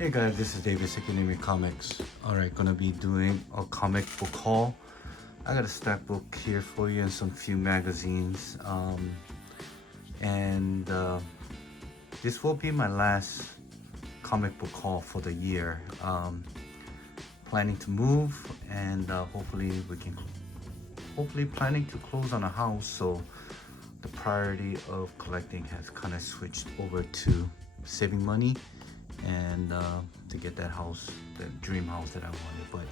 Hey guys, this is David, SNMC Comics. Alright, gonna be doing a comic book haul. I got a stack book here for you and some few magazines. And this will be my last comic book haul for the year. Planning to move and hopefully planning to close on a house, so the priority of collecting has kind of switched over to saving money and to get that house, that dream house that I wanted. But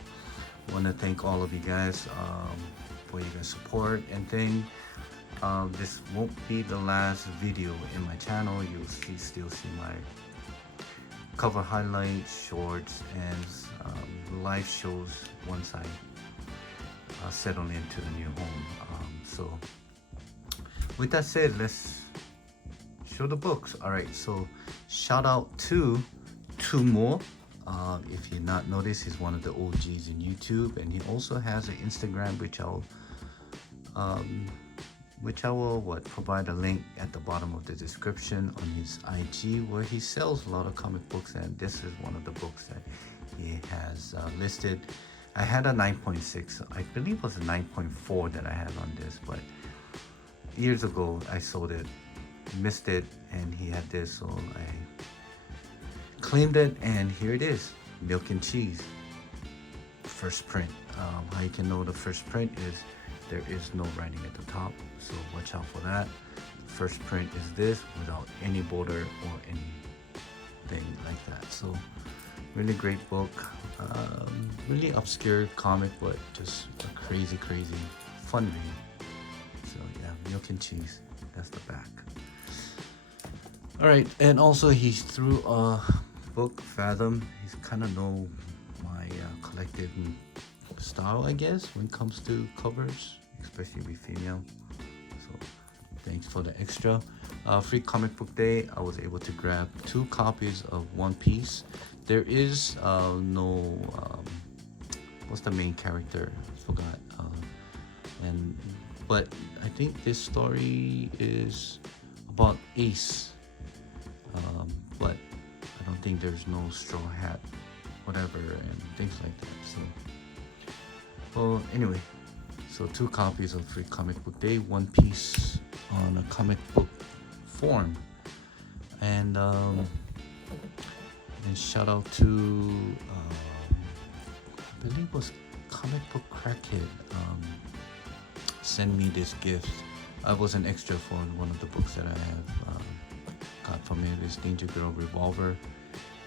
I want to thank all of you guys for your support and thing. This won't be the last video in my channel. You'll still see my cover highlights, shorts, and live shows once I settle into the new home. So with that said, let's show the books. All right, so shout out to Tumo. If you not noticed, he's one of the OGs in YouTube, and he also has an Instagram, which I will provide a link at the bottom of the description on his IG, where he sells a lot of comic books, and this is one of the books that he has listed. I had a 9.6, I believe it was a 9.4 that I had on this, but years ago I sold it, missed it, and he had this, so I claimed it, and here it is, Milk and Cheese, first print. How you can know the first print is there is no writing at the top, so watch out for that. First print is this, without any border or anything like that. So really great book, really obscure comic, but just a crazy fun read. So yeah, Milk and Cheese, that's the back. All right, and also he threw a book, Fathom. He's kind of know my collective style, I guess, when it comes to covers, especially with female. So thanks for the extra. Free comic book day, I was able to grab 2 copies of One Piece. There is no what's the main character, I forgot, but I think this story is about Ace, but I don't think there's no Straw Hat, whatever, and things like that. So, well, anyway, so 2 copies of Free Comic Book Day, One Piece on a comic book form, and shout out to I believe it was Comic Book Crackhead, send me this gift. I was an extra for one of the books that I have got from it. Is Danger Girl Revolver,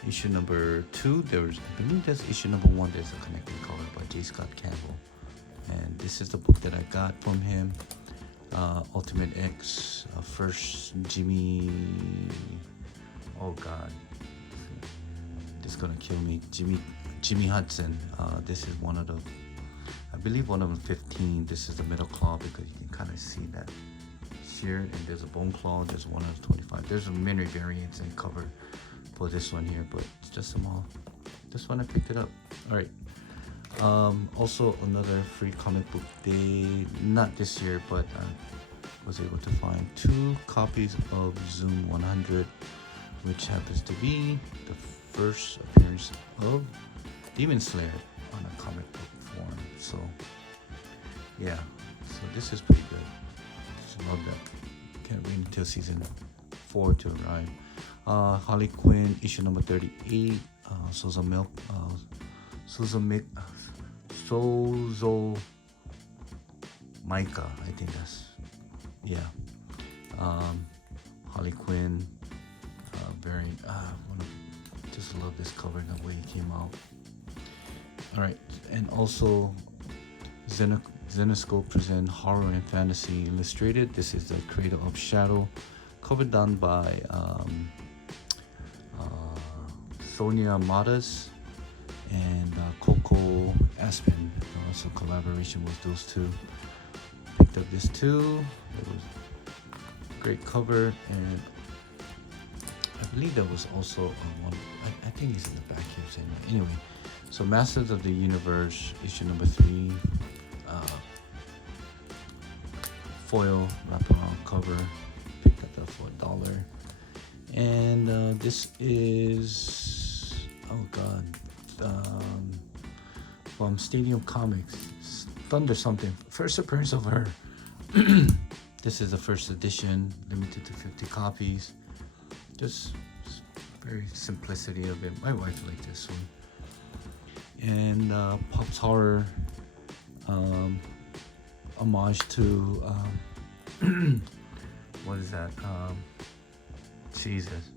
issue number 2. I believe that's issue number 1. There's a connecting cover by J. Scott Campbell, and this is the book that I got from him. Ultimate X, first Jimmy. Oh God, this is gonna kill me. Jimmy Hudson. This is one of the, I believe one of them 15. This is the middle claw, because you can kind of see that sheared, and there's a bone claw. There's one of the 25. There's a many variants in cover for this one here, but it's just small. This one I picked it up. All right. Also another Free Comic Book Day, not this year, but I was able to find 2 copies of Zoom 100, which happens to be the first appearance of Demon Slayer on a comic book form. So yeah, so this is pretty good. Just love that. Can't wait until season 4 to arrive. Harley Quinn issue number 38. Sozo Micah, I think that's, yeah. Harley Quinn variant. Just love this cover, the way it came out. All right, and also Zenescope present Horror and Fantasy Illustrated. This is the creator of Shadow, cover done by Sonia Matas and Coco Aspen. Also collaboration with those 2. Picked up this too. It was a great cover, and I believe there was also one. I think it's in the back here saying that. Anyway, so Masters of the Universe issue number 3, foil wraparound cover. Picked that up for $1. And this is oh god, from Stadium Comics, Thunder something, first appearance of her. This is the first edition, limited to 50 copies. Just very simplicity of it. My wife liked this one. And Pop's Horror, homage to what is that? Jesus,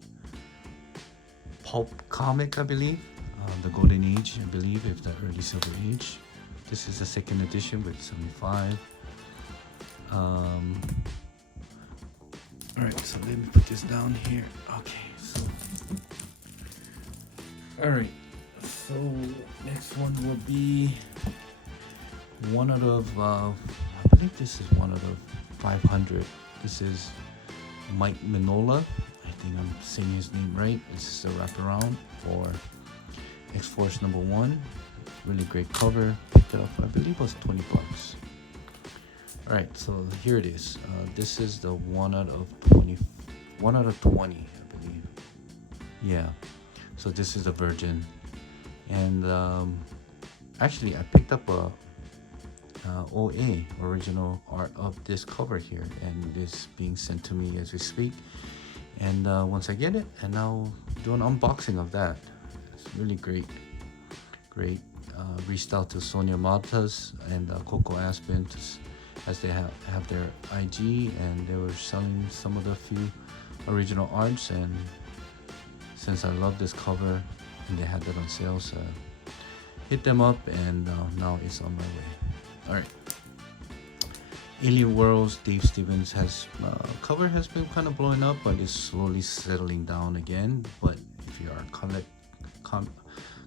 pulp comic, I believe. The Golden Age, I believe, if the early Silver Age. This is the second edition with 75. Alright, so let me put this down here. Okay, so alright, so next one will be one out of I believe this is one out of 500. This is Mike Minola. I think I'm saying his name right. This is a wraparound for X-Force #1. Really great cover. Picked it up, I believe it was $20. Alright, so here it is. This is the 1 out of 20, I believe. Yeah, so this is a Virgin. And actually I picked up a OA, original art of this cover here, and this being sent to me as we speak. And once I get it, and I'll do an unboxing of that. It's really great. Reached out to Sonia Maltas and Coco Aspen as they have their IG, and they were selling some of the few original arts, and since I love this cover and they had that on sale, so hit them up, and now it's on my way. Alright, Alien Worlds, Dave Stevens has cover has been kind of blowing up, but it's slowly settling down again. But if you are a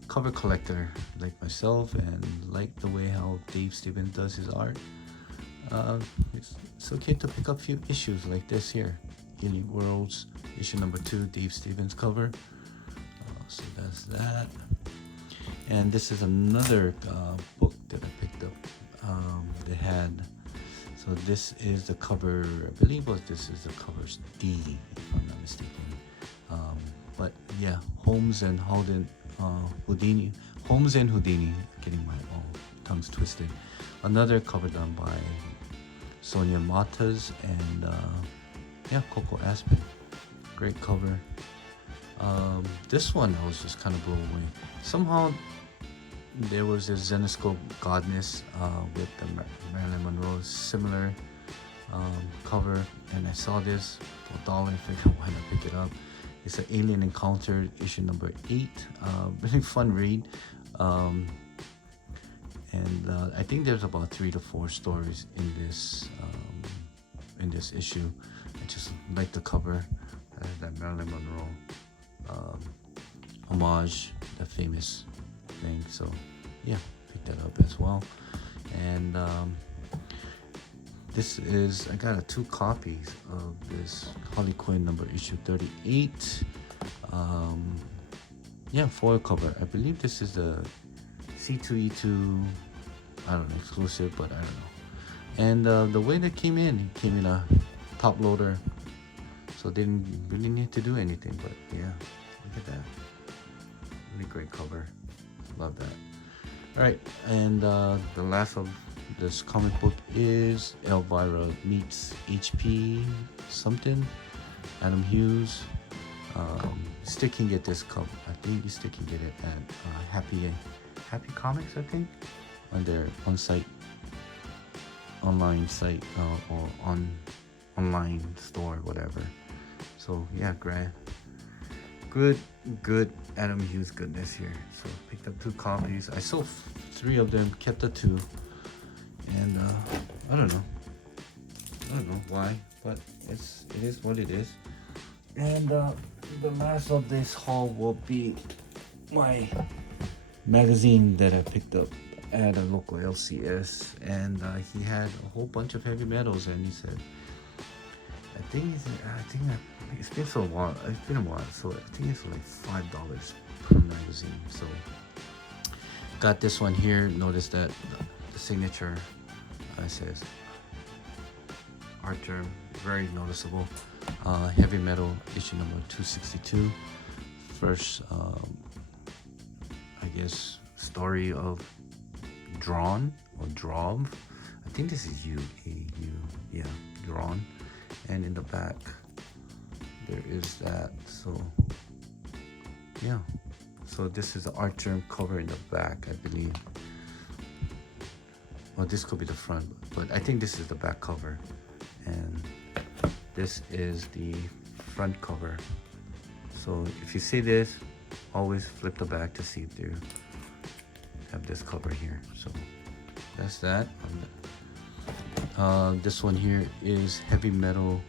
cover collector like myself and like the way how Dave Stevens does his art, it's okay to pick up a few issues like this here. Alien Worlds, issue #2, Dave Stevens cover. So that's that. And this is another book that I picked up. They had, so this is the cover, I believe this is the cover's D, if I'm not mistaken. But yeah, Holmes and Houdini, getting my tongues twisted. Another cover done by Sonia Matas and yeah, Coco Aspen. Great cover. This one I was just kind of blown away. Somehow there was this Zenoscope Godness with the Marilyn Monroe similar cover, and I saw this for $1. I figured why not pick it up. It's an Alien Encounter, issue #8. Really fun read. And I think there's about 3 to 4 stories in this issue. I just like the cover, that Marilyn Monroe homage, the famous thing. So yeah, pick that up as well. And this is, I got 2 copies of this Harley Quinn issue 38. Yeah, foil cover. I believe this is the C2E2, I don't know, exclusive, but I don't know. And the way that came in a top loader, so didn't really need to do anything. But yeah, look at that, really great cover. Love that. All right, and the last of this comic book is Elvira meets HP something, Adam Hughes. Still can get this cover. I think you still can get it at Happy Comics, I think, on their online site or online store, whatever. So yeah, great, good Adam Hughes goodness here. So picked up 2 copies. I sold 3 of them, kept the 2, and I don't know why, but it is what it is. And the last of this haul will be my magazine that I picked up at a local LCS, and he had a whole bunch of heavy metals, and he said, I think it's been a while, so I think it's like $5 per magazine. So got this one here. Notice that the signature says art term, very noticeable. Heavy metal, issue #262, first I guess, story of drawn or drawn. I think this is U-A-U, yeah, drawn. And in the back, there is that. So, yeah. So this is the art germ cover in the back, I believe. Well, this could be the front, but I think this is the back cover. And this is the front cover. So if you see this, always flip the back to see if they have this cover here. So that's that. This one here is Heavy Metal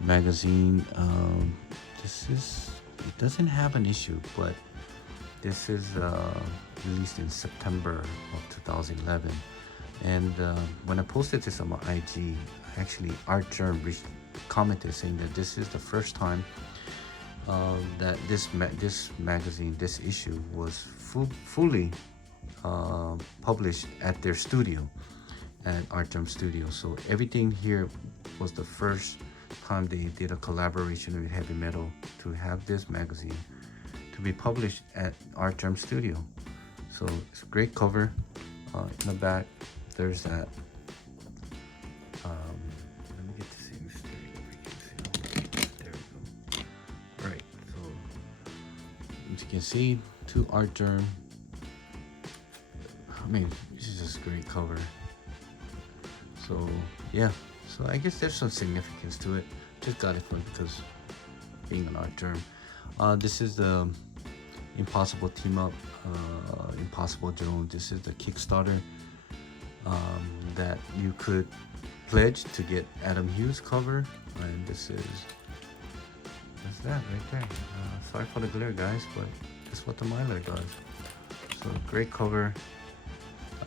magazine. It doesn't have an issue, but this is released in September of 2011. And when I posted this on my IG, actually Art Germ commented saying that this is the first time that this magazine, this issue, was fully published at their studio, at Art Germ Studio. So everything here was the first time they did a collaboration with Heavy Metal to have this magazine to be published at Art Germ Studio. So it's a great cover. In the back, there's that. Let me get this thing straight. There we go. Right. So as you can see, to Art Germ. I mean, this is just a great cover. So yeah. So I guess there's some significance to it. Just got it for because being an Art Germ. This is the Impossible Team Up, Impossible Jones. This is the Kickstarter that you could pledge to get Adam Hughes cover, and that's that right there. Sorry for the glare, guys, but that's what the Mylar does. So great cover.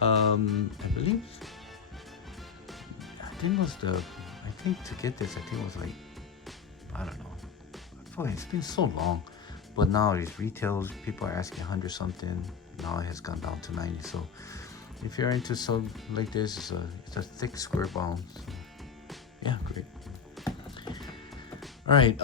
I believe. I think to get this, I think it was like, I don't know. It's been so long, but now it retails. People are asking 100 something. Now it has gone down to 90. So if you're into something like this, it's a thick square bound. So yeah, great. All right,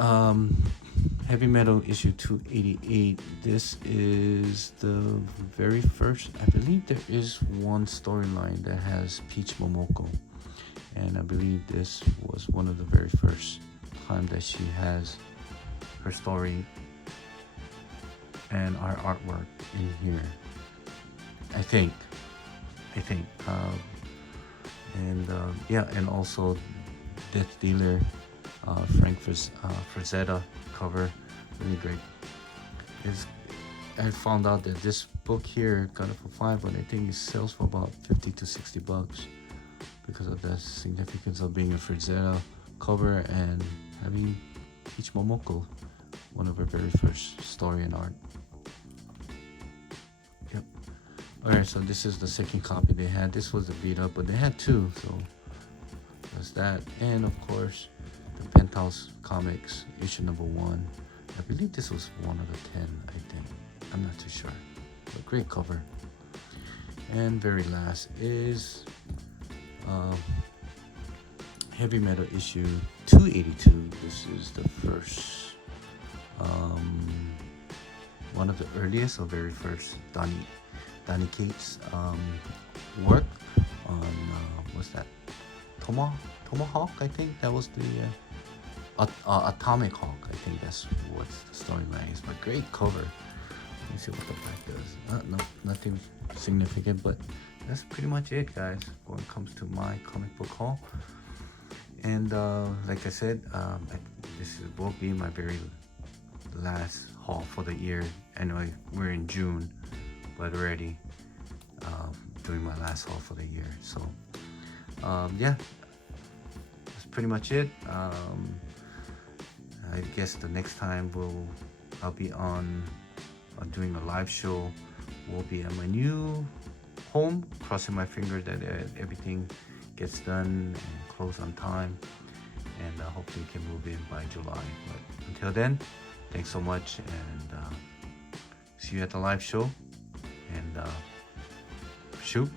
Heavy Metal issue 288. This is the very first. I believe there is one storyline that has Peach Momoko. And I believe this was one of the very first time that she has her story and our artwork in here. I think. Yeah, and also Death Dealer, Frank Frazetta cover, really great. I found out that this book here got it for $5, but I think it sells for about $50 to $60. Because of the significance of being a Frazetta cover and having Peach Momoko, one of her very first story and art. Yep. Alright, so this is the second copy they had. This was the beat up, but they had two, so that's that. And of course, the Penthouse Comics issue number 1. I believe this was 1 of the 10, I think. I'm not too sure. But great cover. And very last is Heavy Metal issue 282. This is the first, one of the earliest or very first Donny Cates work on what's that? Tomahawk, I think that was the Atomic Hawk. I think that's what the storyline is. But great cover. Let me see what the back does. No, nothing significant, but that's pretty much it, guys, when it comes to my comic book haul. And like I said, this will be my very last haul for the year. I know we're in June, but already doing my last haul for the year. So yeah, that's pretty much it. I guess the next time I'll be on doing a live show. Will be at my new home, crossing my fingers that everything gets done and closed on time, and hopefully we can move in by July. But until then, thanks so much, and see you at the live show, and shoot.